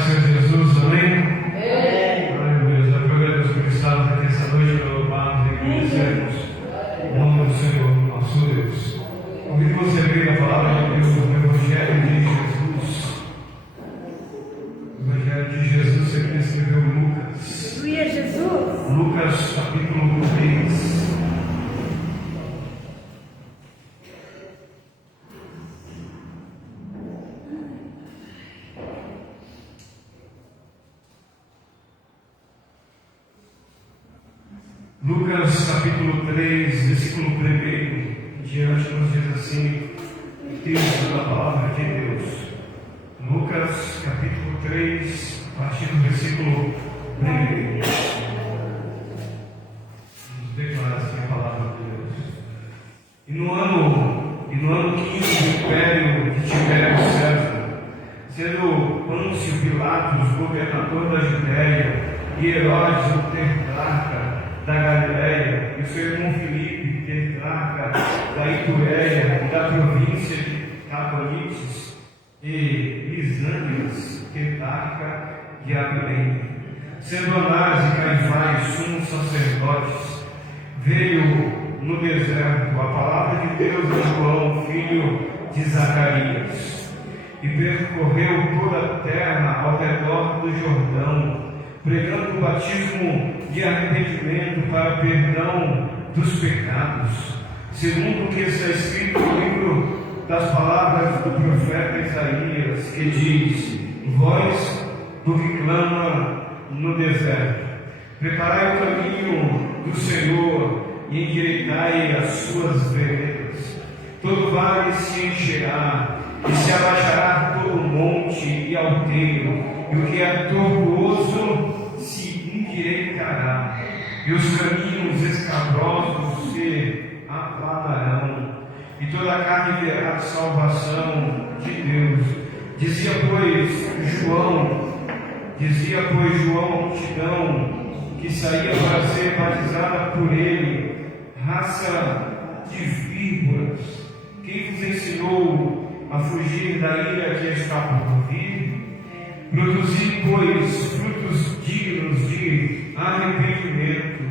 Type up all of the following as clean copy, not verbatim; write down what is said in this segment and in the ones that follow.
Senhor Jesus, amém? Amém. Glória a Deus. Eu agradeço por estarmos aqui essa noite para louvarmos e agradecermos o nome do Senhor, nosso Deus. Convido você a abrir a palavra de Deus no Evangelho de Jesus. O Evangelho de Jesus, aqui escreveu Lucas. Aleluia, Jesus. Lucas, capítulo 3. Lucas capítulo 3, versículo 1 diante nos diz assim, o texto da palavra de Deus. Lucas capítulo 3, a partir do versículo 1. Vamos declarar assim a palavra de Deus. E no ano 15 do império de Tibério César, sendo Pôncio Pilatos governador da Judéia e Herodes o tetrarca da Galileia, e o seu irmão Filipe, tetrarca da Itureia e da província de Trachonitis, e Lisânias, tetrarca de Abilene, sendo Anás e Caifás sumos sacerdotes, veio no deserto a palavra de Deus a João, filho de Zacarias, e percorreu toda a terra ao redor do Jordão, pregando o batismo de arrependimento para perdão dos pecados, segundo o que está escrito no livro das palavras do profeta Isaías, que diz: voz do que clama no deserto, preparai o caminho do Senhor e endireitai as suas veredas. Todo vale se encherá e se abaixará todo monte e alteiro, e o que é tortuoso se endireitará, e os caminhos escabrosos se aplanarão, e toda a carne verá a salvação de Deus. Dizia, pois, João à multidão que saía para ser batizada por ele: raça de víboras, quem vos ensinou a fugir da ira que está por vir? Produzi, pois, frutos dignos de arrependimento,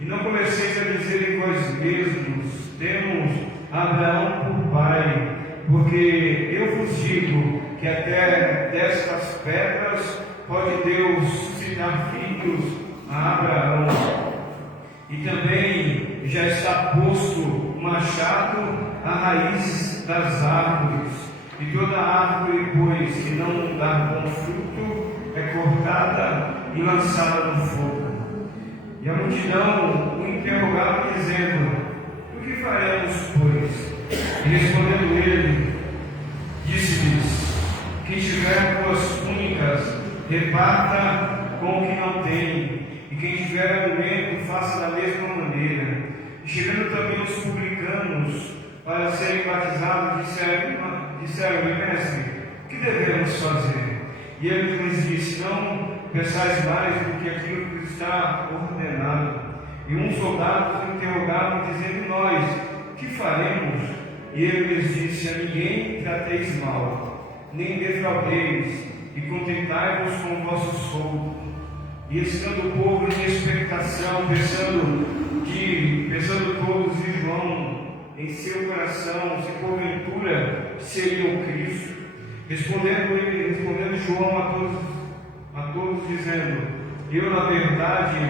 e não comeceis a dizer em vós mesmos: temos Abraão por pai, porque eu vos digo que até destas pedras pode Deus suscitar filhos a Abraão. E também já está posto machado à raiz das árvores, e toda árvore, pois, que não dá bom fruto, é cortada e lançada no fogo. E a multidão o interrogava, dizendo: o que faremos, pois? E respondendo ele, disse-lhes: quem tiver boas túnicas, reparta com o que não tem, e quem tiver alimento, faça da mesma maneira. E chegando também os publicanos para serem batizados, disseram-lhe: mestre, o que devemos fazer? E ele lhes disse: não peçais mais do que aquilo que está ordenado. E uns soldados o interrogavam, dizendo: nós, que faremos? E ele lhes disse: a ninguém trateis mal, nem defraudeis, e contentai-vos com o vosso soldo. E estando o povo em expectação, pensando todos em João em seu coração, se porventura seria o Cristo, respondendo João a todos dizendo: eu na verdade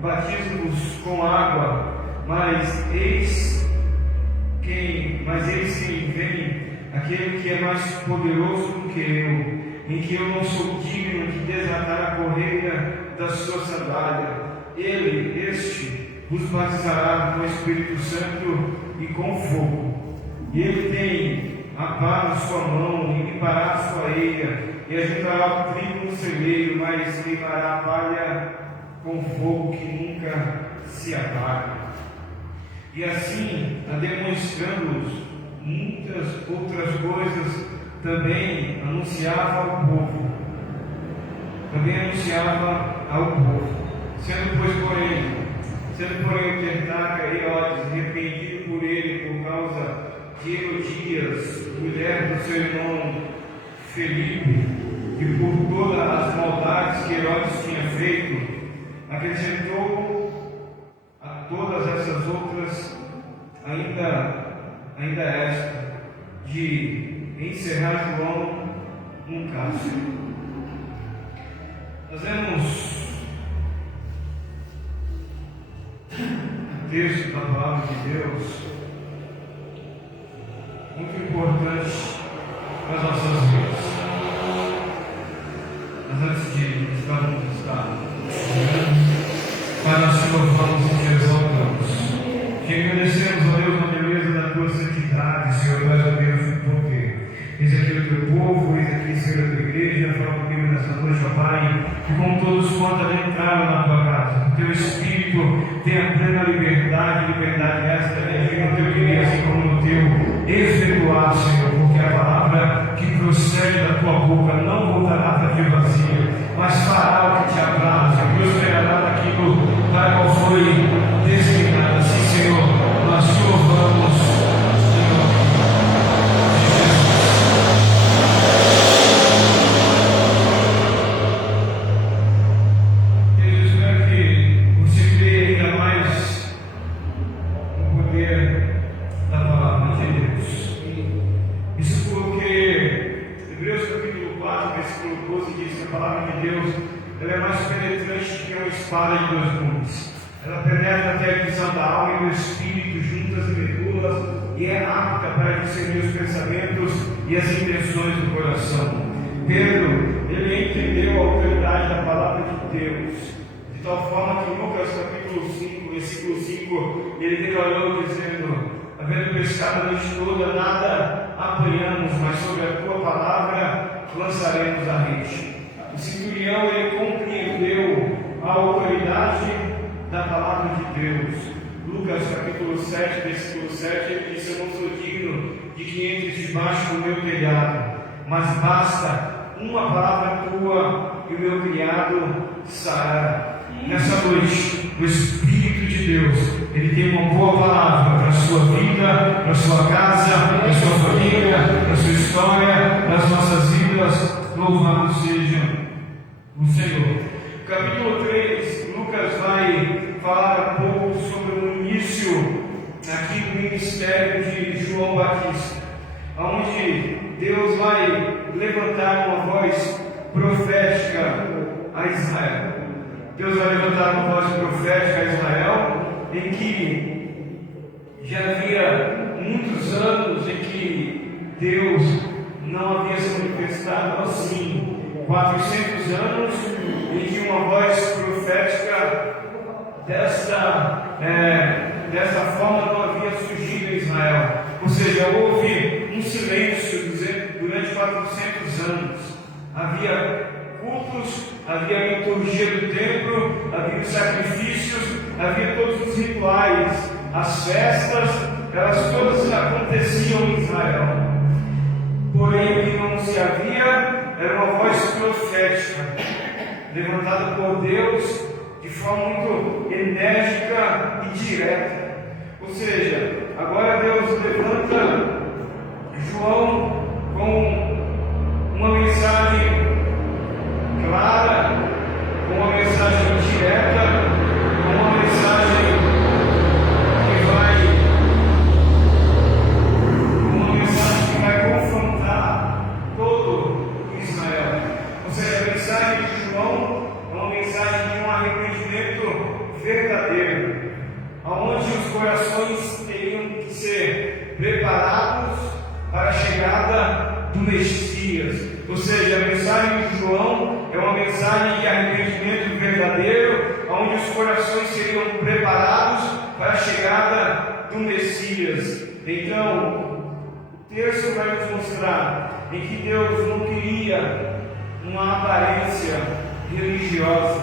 batizo-vos com água, mas eis quem vem, aquele que é mais poderoso do que eu, em que eu não sou digno de desatar a correia da sua sandália. Este vos batizará com o Espírito Santo e com fogo. E ele tem a pá na sua mão, e limpará a sua eira, e ajuntará o trigo no celeiro, mas queimará a palha com fogo que nunca se apaga. E assim, demonstrando-os muitas outras coisas, também anunciava ao povo. Sendo porém o tetrarca Herodes repreendido por ele por causa de Herodias, mulher do seu irmão Felipe, e por toda a acrescentou a todas essas outras ainda esta, de encerrar João num cárcere. Nós vemos o texto da palavra de Deus muito importante nas nossas vidas. Mas antes de estarmos Pai, nós te louvamos e te exaltamos. Te agradecemos, ó Deus, na beleza da tua santidade, Senhor, tu és o Deus do poder. Eis aqui o teu povo, eis aqui, Senhor, a tua igreja, fala comigo nessa noite, ó Pai, que com todos quantos adentraram na tua casa, o teu Espírito tenha plena liberdade esta energia no teu querer, assim como no teu efetuar, Senhor, porque a palavra que procede da tua boca não voltará para ti vazia, mas fará o que te abraça, prosperará daquilo para qual foi destinado. Assim, Senhor, nós te louvamos, Senhor. Eu espero que você creia ainda mais no poder da palavra de Deus. Isso porque Hebreus capítulo 4, versículo 12 diz que a palavra de Deus ela é mais penetrante que uma espada de dois gumes. Ela penetra até a divisão da alma e do espírito, juntas e medulas, e é apta para discernir os pensamentos e as intenções do coração. Pedro, ele entendeu a autoridade da palavra de Deus, de tal forma que em Lucas capítulo 5, versículo 5, ele declarou dizendo: havendo pescado a noite toda, nada apanhamos, mas sobre a tua palavra lançaremos a rede. O centurião, ele compreendeu a autoridade da palavra de Deus. Lucas capítulo 7, versículo 7, ele disse: eu não sou digno de que entres debaixo do meu telhado, mas basta uma palavra tua e o meu criado sarará. Nessa noite, o Espírito de Deus, ele tem uma boa palavra para a sua vida, para a sua casa, para a sua família, para a sua história, para as nossas vidas. Louvado seja o Senhor. Capítulo 3, Lucas vai falar um pouco sobre o início aqui do ministério de João Batista, onde Deus vai levantar uma voz profética a Israel. Deus vai levantar uma voz profética a Israel, em que já havia muitos anos em que Deus não havia se manifestado assim. 400 anos em que uma voz profética dessa forma não havia surgido em Israel. Ou seja, houve um silêncio durante 400 anos. Havia cultos, havia a liturgia do templo, havia os sacrifícios, havia todos os rituais, as festas, elas todas aconteciam em Israel. Porém, o que não se havia era uma voz profética, levantada por Deus de forma muito enérgica e direta. Ou seja, agora Deus levanta João com uma mensagem clara, com uma mensagem direta, com uma mensagem que vai confrontar todo Israel. Ou seja, a mensagem de João é uma mensagem de um arrependimento verdadeiro, onde os corações teriam que ser preparados para a chegada do Messias. Ou seja, a mensagem de João é uma mensagem de arrependimento verdadeiro, onde os corações seriam preparados para a chegada do Messias. Então, o texto vai nos mostrar em que Deus não queria uma aparência religiosa,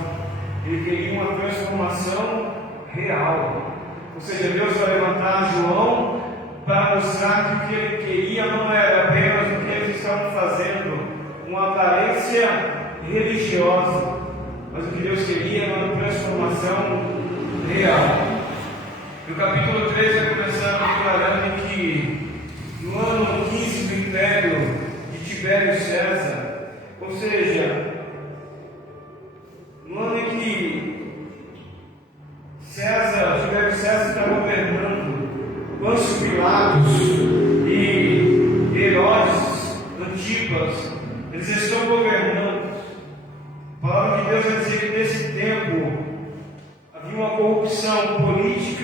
Ele queria uma transformação real. Ou seja, Deus vai levantar João para mostrar que o que Ele queria não era apenas o que eles estavam fazendo, uma aparência religiosa, mas o que Deus queria era uma transformação real. No capítulo 3 vai começar declarando que no ano 15 do império de Tibério César, ou seja, no ano em que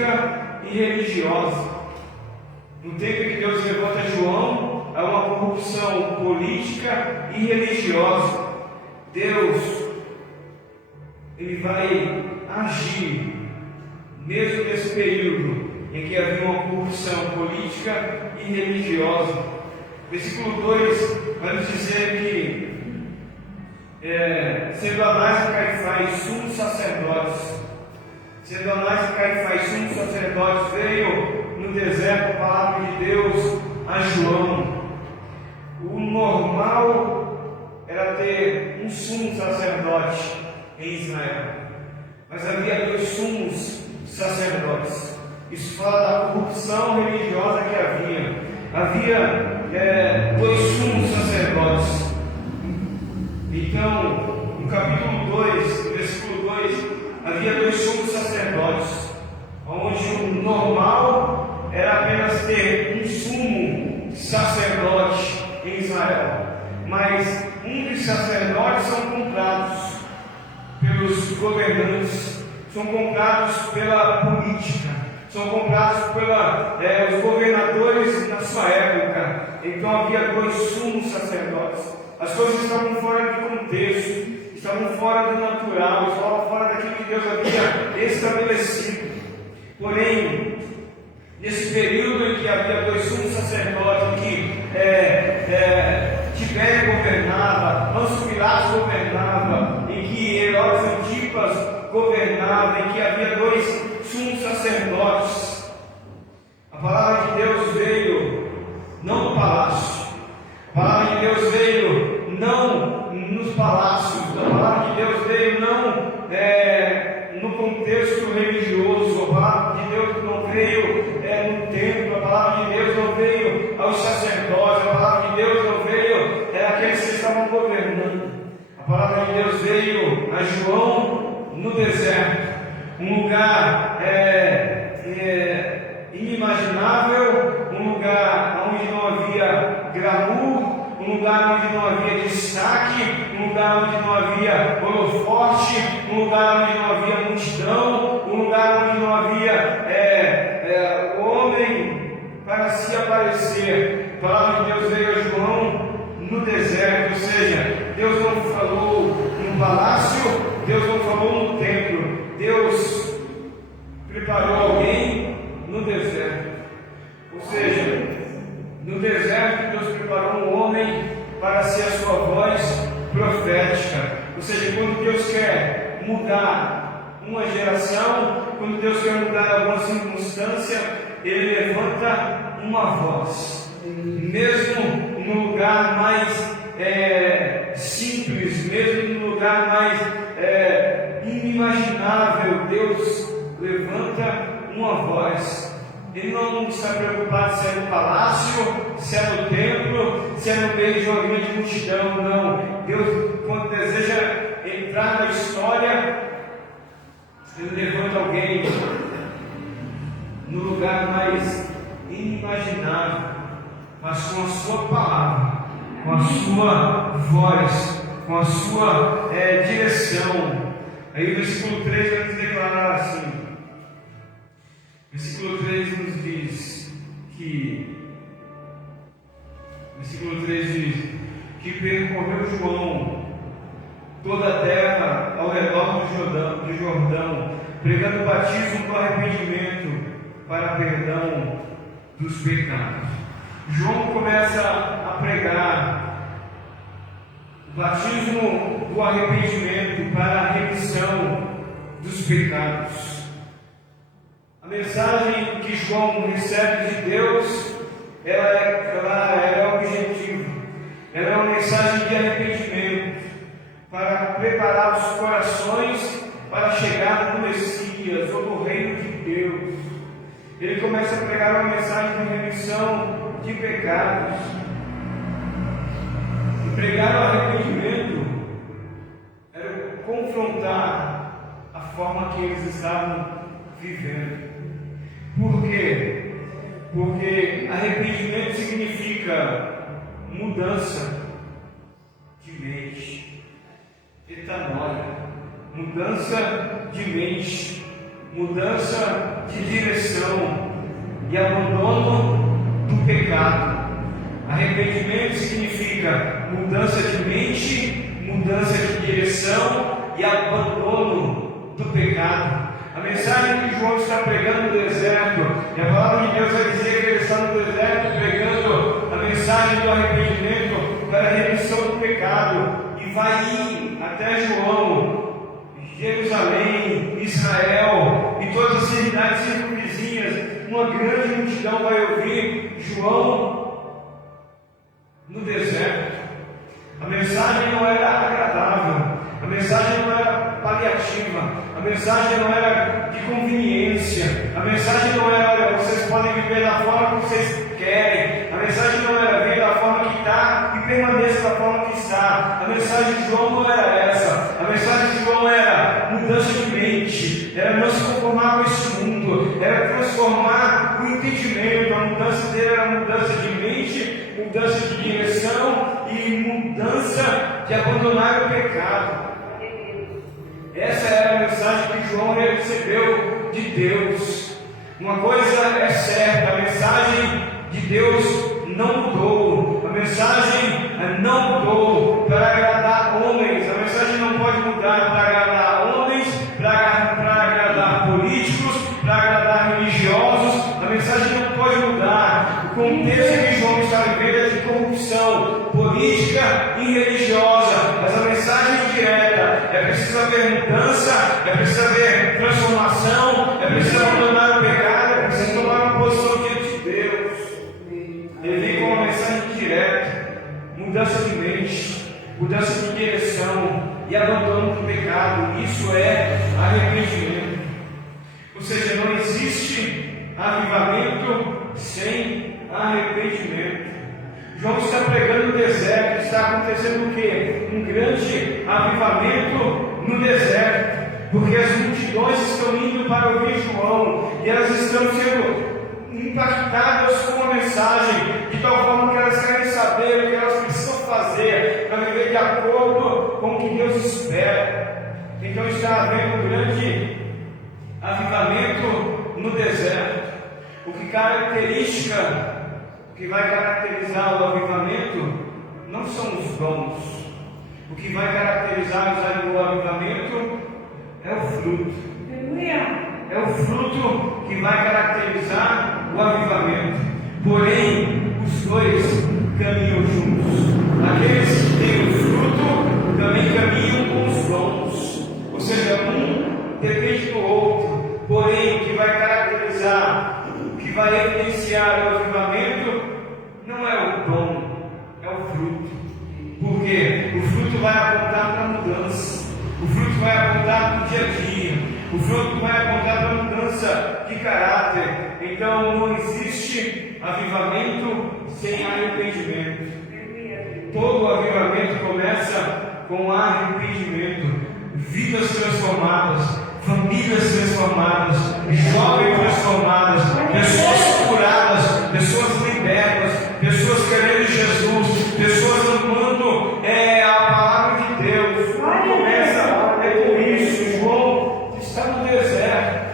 política e religiosa. No tempo em que Deus levanta João, há uma corrupção política e religiosa. Deus, Ele vai agir, mesmo nesse período em que havia uma corrupção política e religiosa. Versículo 2 vai nos dizer que, sendo Anás e Caifás sumos sacerdotes, veio no deserto a palavra de Deus a João. O normal era ter um sumo sacerdote em Israel, mas havia 2 sumos sacerdotes. Isso fala da corrupção religiosa que havia. Havia 2 sumos sacerdotes. Então, no capítulo 2, no versículo 2, havia 2 sumos sacerdotes, onde o normal era apenas ter um sumo sacerdote em Israel, mas dos sacerdotes são comprados pelos governantes, são comprados pela política, são comprados pelos governadores na sua época. Então havia 2 sumos sacerdotes. As coisas estavam fora de contexto, estavam fora do natural, estavam fora daquilo que Deus havia estabelecido. Porém, nesse período em que havia 2 sumos sacerdotes, que Tibério governava, Pôncio Pilatos governava, em que Herodes Antipas governava, em que havia 2 sumos sacerdotes, a palavra de Deus veio não no palácio, a palavra de Deus veio não nos palácios, a palavra de Deus veio não no contexto religioso, a palavra de Deus não veio no templo, a palavra de Deus não veio aos sacerdotes, a palavra de Deus não veio àqueles que estavam governando. A palavra de Deus veio a João no deserto, um lugar inimaginável, um lugar onde não havia glamour, um lugar onde não havia destaque, um lugar onde não havia holofote, um lugar onde não havia multidão, um lugar onde não havia homem para se aparecer. A palavra de Deus veio a João no deserto, ou seja, Deus não falou no palácio, Deus não falou no templo, Deus preparou alguém no deserto. Ou seja, no deserto Deus preparou um homem para ser a sua voz profética. Ou seja, quando Deus quer mudar uma geração, quando Deus quer mudar alguma circunstância, Ele levanta uma voz, mesmo no lugar mais simples, mesmo no lugar mais inimaginável. Deus levanta uma voz. Ele não está preocupado se é no palácio, se é no templo, se é no meio de uma grande multidão. Não. Deus, quando deseja entrar na história, Ele levanta alguém no lugar mais inimaginável, mas com a sua palavra, com a sua voz, com a sua direção. Aí o versículo 3 vai nos declarar assim. Versículo 3 nos diz que percorreu João toda a terra ao redor do Jordão, pregando o batismo do arrependimento para perdão dos pecados. João começa a pregar o batismo do arrependimento para a remissão dos pecados. A mensagem que João recebe de Deus, ela é clara, ela é objetiva. Ela é uma mensagem de arrependimento para preparar os corações para a chegada do Messias ou do reino de Deus. Ele começa a pregar uma mensagem de remissão de pecados. E pregar o arrependimento era confrontar a forma que eles estavam vivendo. Por quê? Porque arrependimento significa mudança de mente, metanoia, mudança de mente, mudança de direção e abandono do pecado. Arrependimento significa mudança de mente, mudança de direção e abandono do pecado. A mensagem que João está pregando no deserto, e a palavra de Deus vai dizer que ele está no deserto pregando a mensagem do arrependimento para a remissão do pecado, e vai ir até João, Jerusalém, Israel e todas as cidades circunvizinhas. Uma grande multidão vai ouvir João no deserto. A mensagem não era agradável, a mensagem não era paliativa, a mensagem não era de conveniência, a mensagem não era, olha, vocês podem viver da forma que vocês querem, a mensagem não era viver da forma que está e permaneça da forma que está. A mensagem de João não era essa, a mensagem de João era mudança de mente, era não se conformar com esse mundo, era transformar o entendimento. A mudança dele era mudança de mente, mudança de direção e mudança de abandonar o pecado. Essa era a mensagem que João recebeu de Deus. Uma coisa é certa, a mensagem de Deus não mudou. A mensagem não mudou para agradar homens. A mensagem não pode mudar para agradar homens, para agradar políticos, para agradar religiosos. A mensagem não pode mudar. O contexto que João está vivendo é de corrupção política e religiosa. Mas a mensagem direta é preciso haver mudança, é preciso haver transformação, é preciso abandonar o pecado, é preciso tomar uma posição diante de Deus. Ele vem com uma mensagem direta, mudança de mente, mudança de direção e abandono do pecado. Isso é arrependimento. Ou seja, não existe avivamento sem arrependimento. João está pregando no deserto. Está acontecendo o quê? Um grande avivamento no deserto, porque as multidões estão indo para ouvir João e elas estão sendo impactadas com a mensagem, de tal forma que elas querem saber o que elas precisam fazer para viver de acordo com o que Deus espera. Então está havendo um grande avivamento no deserto. O que vai caracterizar o avivamento não são os dons. O que vai caracterizar o avivamento é o fruto. É o fruto que vai caracterizar o avivamento. Porém, os dois caminham juntos. Aqueles que têm o fruto também caminham com os dons. Ou seja, um depende do outro. Porém, o que vai caracterizar, o que vai evidenciar o avivamento não é o dom, é o fruto. Porque o fruto vai apontar para a mudança. O fruto vai apontar para o dia a dia. O fruto vai apontar para a mudança de caráter. Então não existe avivamento sem arrependimento. Todo avivamento começa com arrependimento. Vidas transformadas, famílias transformadas, jovens transformadas, pessoas curadas, pessoas libertas, pessoas querendo Jesus, pessoas amando a palavra de Deus. Começa com isso. João está no deserto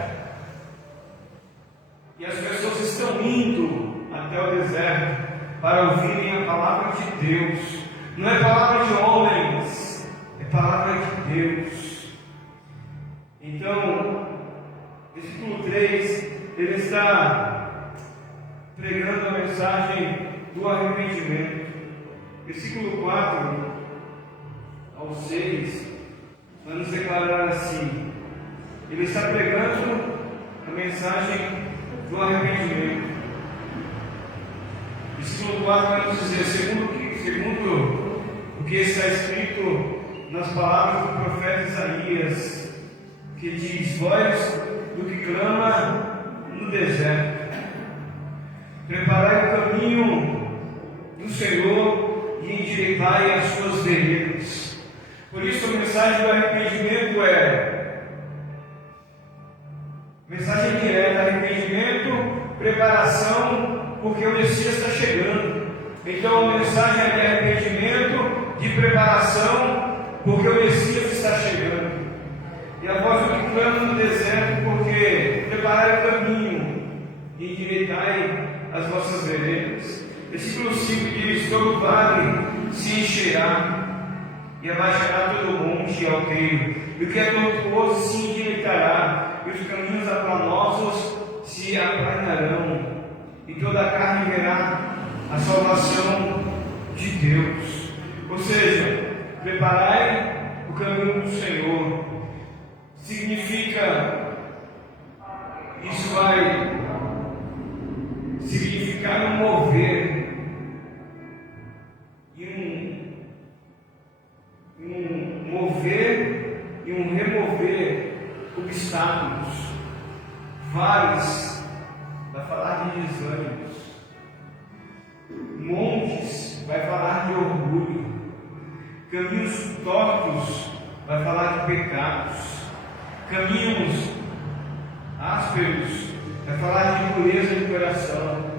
e as pessoas estão indo até o deserto para ouvirem a palavra de Deus. Não é palavra de homens, é palavra de Deus. Então, versículo 3, ele está pregando a mensagem do arrependimento. Versículo 4 ao 6 vai nos declarar assim: ele está pregando a mensagem do arrependimento. Versículo 4 vai nos dizer, segundo o que está escrito nas palavras do profeta Isaías, que diz: voz do que clama no deserto, preparai o caminho do Senhor e endireitai as suas veredas. Por isso a mensagem do arrependimento mensagem direta: arrependimento, preparação, porque o Messias está chegando. Então a mensagem é de arrependimento, de preparação, porque o Messias está chegando. E a voz do que clama no deserto, porque preparai o caminho e endireitai as vossas veredas. Versículo 5 diz: todo vale se encherá, e abaixará todo monte e alteiro, e o que é tortuoso se endireitará, e os caminhos aplanosos se aplanarão, e toda a carne verá a salvação de Deus. Ou seja, preparai o caminho do Senhor. Isso vai significar um mover e um remover obstáculos, vales, vai falar de desânimos, montes, vai falar de orgulho, caminhos tortos, vai falar de pecados, caminhos ásperos, vai falar de pureza de coração.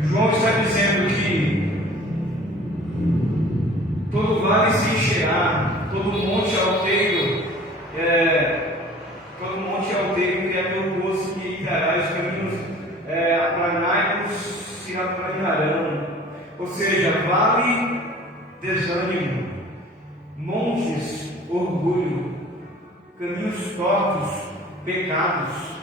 João está dizendo que todo vale se encherá, todo monte alteiro que é tortuoso se endireitará, os caminhos aplanados se aplanarão. Ou seja, vale, desânimo, montes, orgulho, caminhos tortos, pecados,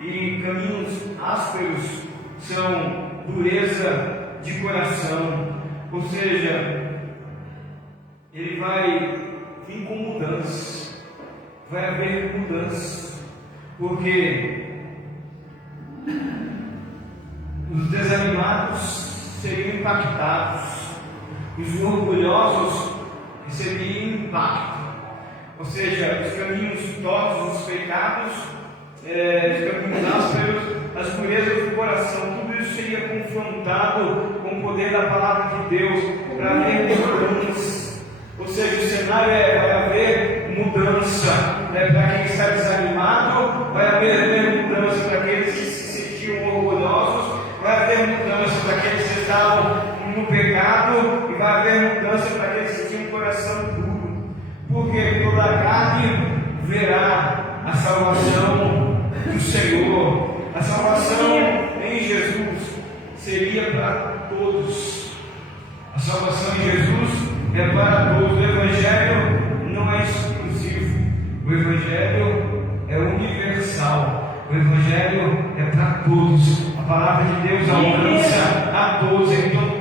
e caminhos ásperos são dureza de coração. Ou seja, ele vai vir com mudanças, vai haver mudanças, porque os desanimados seriam impactados, os orgulhosos receberiam impacto. Ou seja, os caminhos tortos, os pecados, os caminhos ásperos, as purezas do coração, tudo isso seria confrontado com o poder da palavra de Deus para haver mudança. Ou seja, o cenário vai haver mudança, para quem está desanimado, vai haver mudança para aqueles que se sentiam orgulhosos, vai haver mudança para aqueles que estavam no pecado, e vai haver mudança para aqueles que tinham um coração duro, porque toda a carne verá a salvação do Senhor. A salvação em Jesus seria para todos. A salvação em Jesus é para todos. O Evangelho não é exclusivo, o Evangelho é universal, o Evangelho é para todos. A palavra de Deus alcança a todos. Então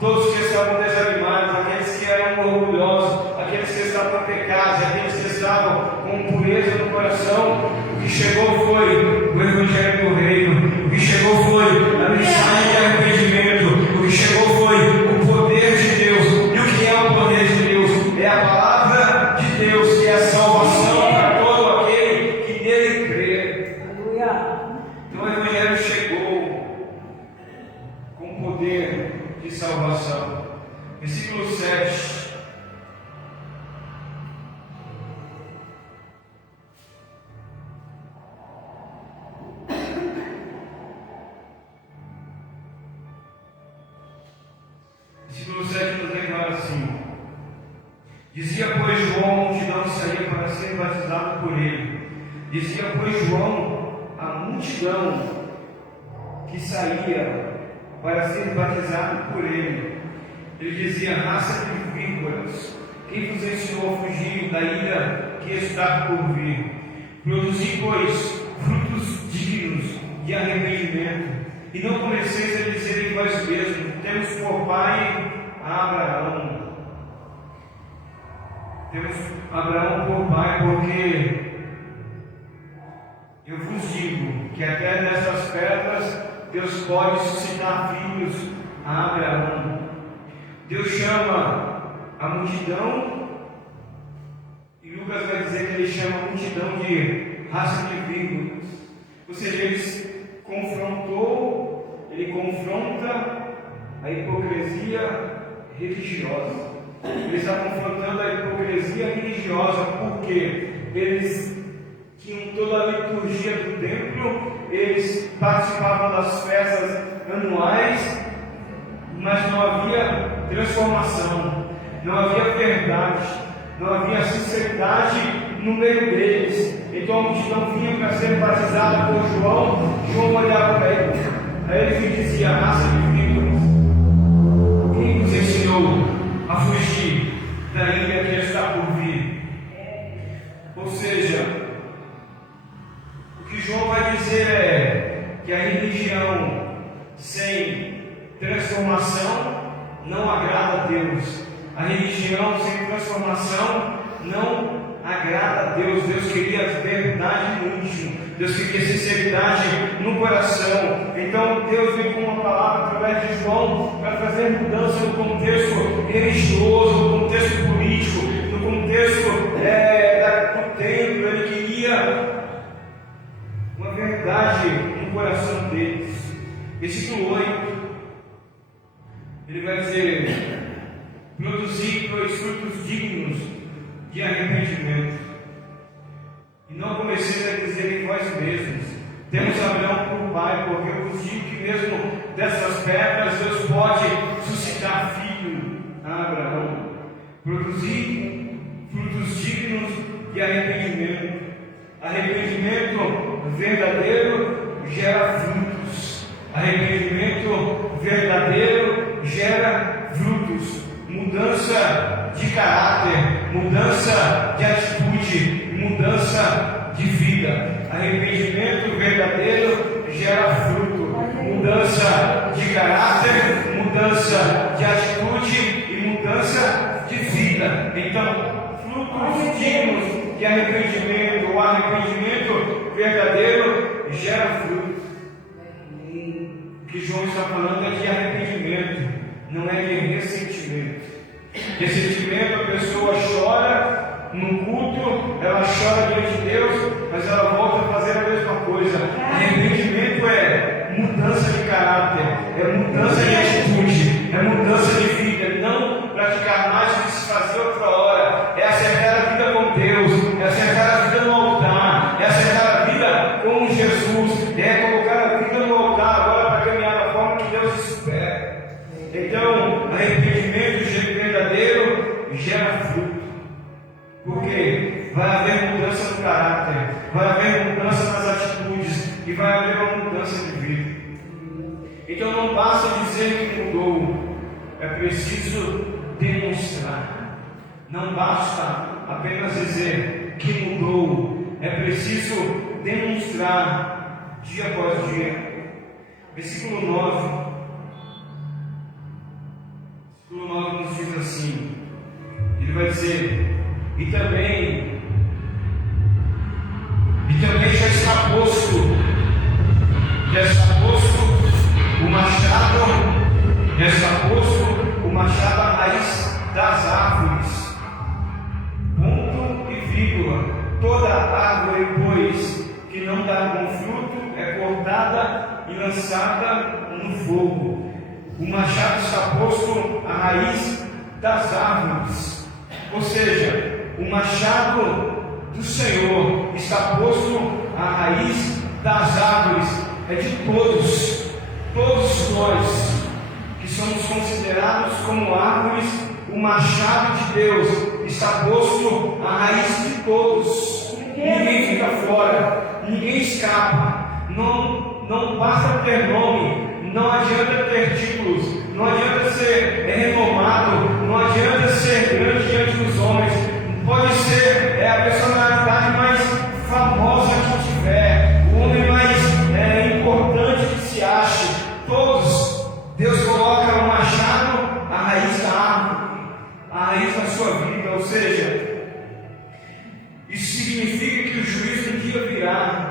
todos que estavam desanimados, aqueles que eram orgulhosos, aqueles que estavam pecados, aqueles que estavam com pureza no coração, o que chegou foi o Evangelho do Reino, o que chegou foi a mensagem de arrependimento, o que chegou foi o poder de Deus. E o que é o poder de Deus? É a palavra de Deus, que é a salvação para todo aquele que nele crê. Então o Evangelho chegou com poder de salvação. Versículo 7. Versículo 7 nos declara assim: dizia, pois, João, a multidão saía para ser batizado por ele. Dizia, pois, João, a multidão que saía para ser batizado por ele. Ele dizia, raça de víboras, quem vos ensinou a fugir da ira que está por vir? Produzi, pois, frutos dignos de arrependimento, e não comeceis a dizer em vós mesmos, temos por pai Abraão. Temos Abraão por pai, porque eu vos digo que até nessas pedras Deus pode suscitar filhos a Abraão. Deus chama a multidão, e Lucas vai dizer que ele chama a multidão de raça de víboras. Ou seja, ele confronta a hipocrisia religiosa. Ele está confrontando a hipocrisia religiosa, porque eles tinham toda a liturgia do templo, eles participavam das festas anuais, mas não havia transformação, não havia verdade, não havia sinceridade no meio deles. Então a multidão vinha para ser batizada por João. João olhava para ele, e dizia: raça de víboras, quem nos ensinou a fugir da ilha que está por vir? Ou seja, o que João vai dizer é que a religião sem transformação não agrada a Deus. A religião sem transformação não agrada a Deus. Deus queria verdade no íntimo, Deus queria sinceridade no coração. Então Deus vem com uma palavra através de João para trazer mudança no contexto religioso, no contexto político, no contexto do templo. Ele queria uma verdade no coração deles. Versículo 8, ele vai dizer: produzir dois frutos dignos de arrependimento, e não comecei a dizer em vós mesmos: temos Abraão por pai, porque eu vos digo que mesmo dessas pedras Deus pode suscitar filho a Abraão. Produzir frutos dignos de arrependimento. Arrependimento verdadeiro gera frutos. Arrependimento verdadeiro gera frutos. Mudança de caráter, mudança de atitude, mudança de vida. Arrependimento verdadeiro gera fruto. Mudança de caráter, mudança de atitude e mudança de vida. Então, frutos dignos de arrependimento, o arrependimento verdadeiro gera fruto. O que João está falando é de arrependimento, não é de ressentimento. Ressentimento, a pessoa chora no culto, ela chora diante de Deus, mas ela volta a fazer a mesma coisa. Arrependimento é mudança de caráter, é mudança de atitude, é mudança de vida, não praticar mais o que se fazia outra hora. É acertar a vida com Deus, é acertar a vida no altar, é acertar a vida com Jesus, é colocar a vida no altar agora para caminhar da forma que Deus espera. Então, arrependimento verdadeiro gera fruto, porque vai haver mudança no caráter, vai haver mudança nas atitudes e vai haver uma mudança de vida. Então não basta dizer que mudou, é preciso demonstrar. Não basta apenas dizer que mudou, é preciso demonstrar dia após dia. Versículo 9. Versículo 9 nos diz assim: ele vai dizer, e também já está posto o machado à raiz das árvores. Ponto e vírgula. Toda árvore, pois, que não dá bom fruto, é cortada e lançada no fogo. O machado está posto à raiz das árvores. Ou seja, o machado do Senhor está posto à raiz das árvores. É de todos nós que somos considerados como árvores. O machado de Deus está posto à raiz de todos. Ninguém fica fora, ninguém escapa. Não basta ter nome, não adianta ter títulos, não adianta ser renomado, não adianta ser grande diante dos homens. Pode ser a personalidade mais famosa que tiver, o homem mais importante que se ache. Todos, Deus coloca o machado à raiz da árvore, à raiz da sua vida. Ou seja, isso significa que o juízo um dia virá.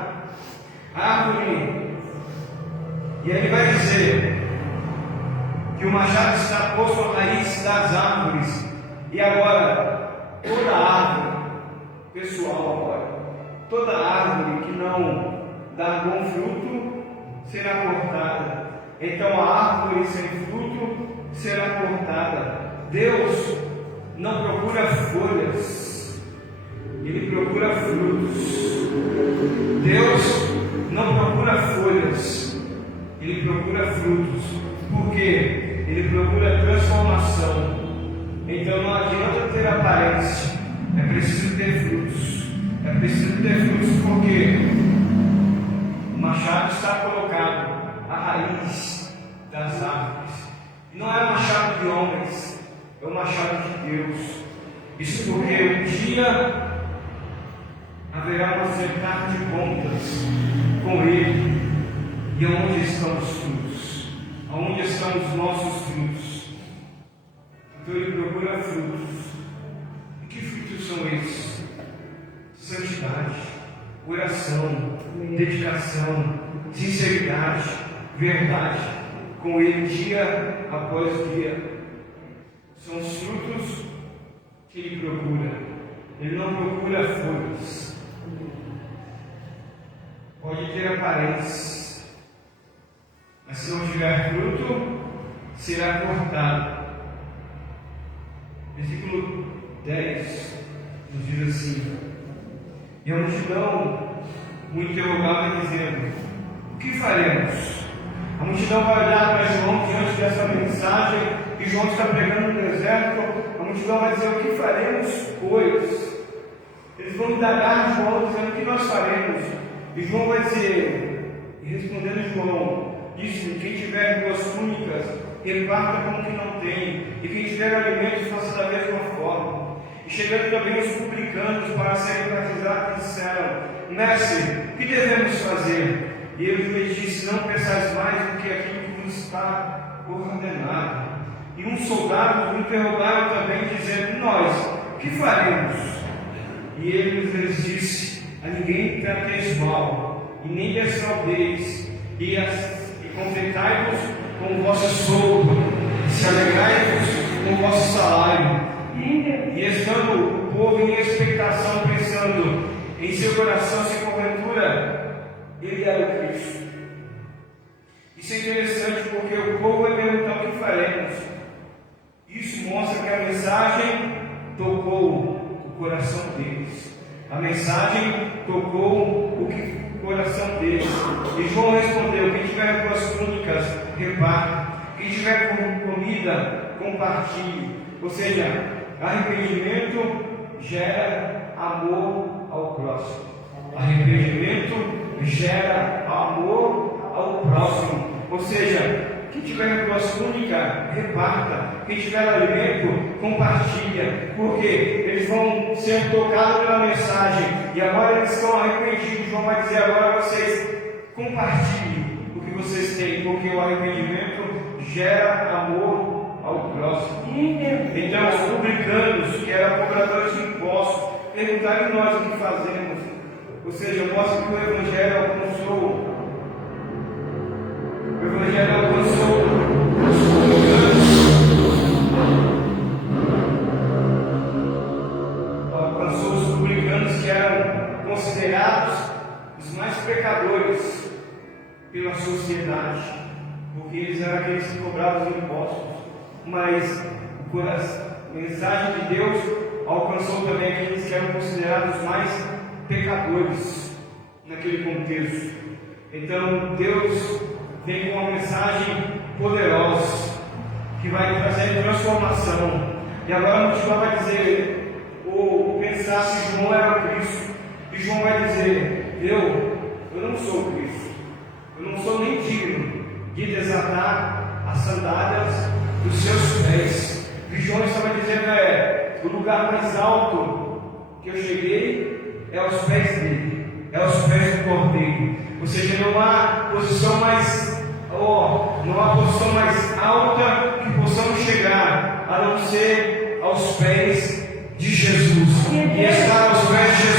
Árvore. E aí ele vai dizer que o machado está posto à raiz das árvores. E agora, toda árvore, pessoal, agora, toda árvore que não dá bom fruto será cortada. Então a árvore sem fruto será cortada. Deus não procura folhas, Ele procura frutos. Deus não procura folhas, Ele procura frutos. Por quê? Ele procura transformação. Então não adianta ter aparência, preciso ter frutos. É preciso ter frutos porque o machado está colocado à raiz das árvores. E não é o machado de homens, é o machado de Deus. Isso porque um dia haverá uma acertar de contas com Ele. E aonde estão os frutos? Aonde estão os nossos frutos? Então Ele procura frutos. E que frutos são esses? Santidade, oração, dedicação, sinceridade, verdade, com Ele dia após dia. São os frutos que Ele procura. Ele não procura flores. Pode ter aparência, mas se não tiver fruto, será cortado. Versículo 10 nos diz assim: e a multidão o interrogava dizendo: o que faremos? A multidão vai olhar para João diante dessa mensagem, e João está pregando no deserto. A multidão vai dizer: o que faremos, pois? Eles vão indagar João dizendo: o que nós faremos? E João vai dizer, e respondendo João, disse: quem tiver 2 túnicas, reparta com o que não tem, e quem tiver alimentos, faça da mesma forma. E chegando também os publicanos para serem batizados, disseram: mestre, o que devemos fazer? E ele lhes disse: não pensais mais do que aquilo que vos está ordenado. E um soldado o interrogaram também, dizendo: nós, o que faremos? E ele lhes disse: a ninguém trateis mal, e nem defraudeis, e contentai-vos com o vosso soldo, e se alegrai-vos com o vosso salário. E estando o povo em expectação, pensando em seu coração se porventura ele era o Cristo. Isso é interessante porque o povo vai perguntar: o que faremos? Isso mostra que a mensagem tocou o coração deles. A mensagem tocou o coração deles. E João respondeu: quem tiver 2 túnicas, reparta. Quem tiver comida, compartilhe. Ou seja, arrependimento gera amor ao próximo. Arrependimento gera amor ao próximo. Ou seja, quem tiver 2 túnicas, reparta. Quem tiver alimento, compartilha. Porque eles vão ser tocados pela mensagem. E agora eles estão arrependidos. João vai dizer: agora vocês compartilhem o que vocês têm. Porque o arrependimento gera amor ao próximo. Então os publicanos, que eram cobradores de impostos, perguntaram: nós o que fazemos? Ou seja, mostra que o Evangelho alcançou os publicanos, alcançou os publicanos, que eram considerados os mais pecadores pela sociedade, porque eles eram aqueles que cobravam os impostos. Mas a mensagem de Deus alcançou também aqueles que eram considerados mais pecadores naquele contexto. Então Deus vem com uma mensagem poderosa que vai trazer transformação. E agora a multidão vai dizer, ou pensar se João era o Cristo. E João vai dizer: eu não sou o Cristo. Eu não sou nem digno de desatar as sandálias dos seus pés. E João estava dizendo: o lugar mais alto que eu cheguei é aos pés dele, é aos pés do Cordeiro. Ou seja, não há posição mais alta que possamos chegar a não ser aos pés de Jesus. E estar aos pés de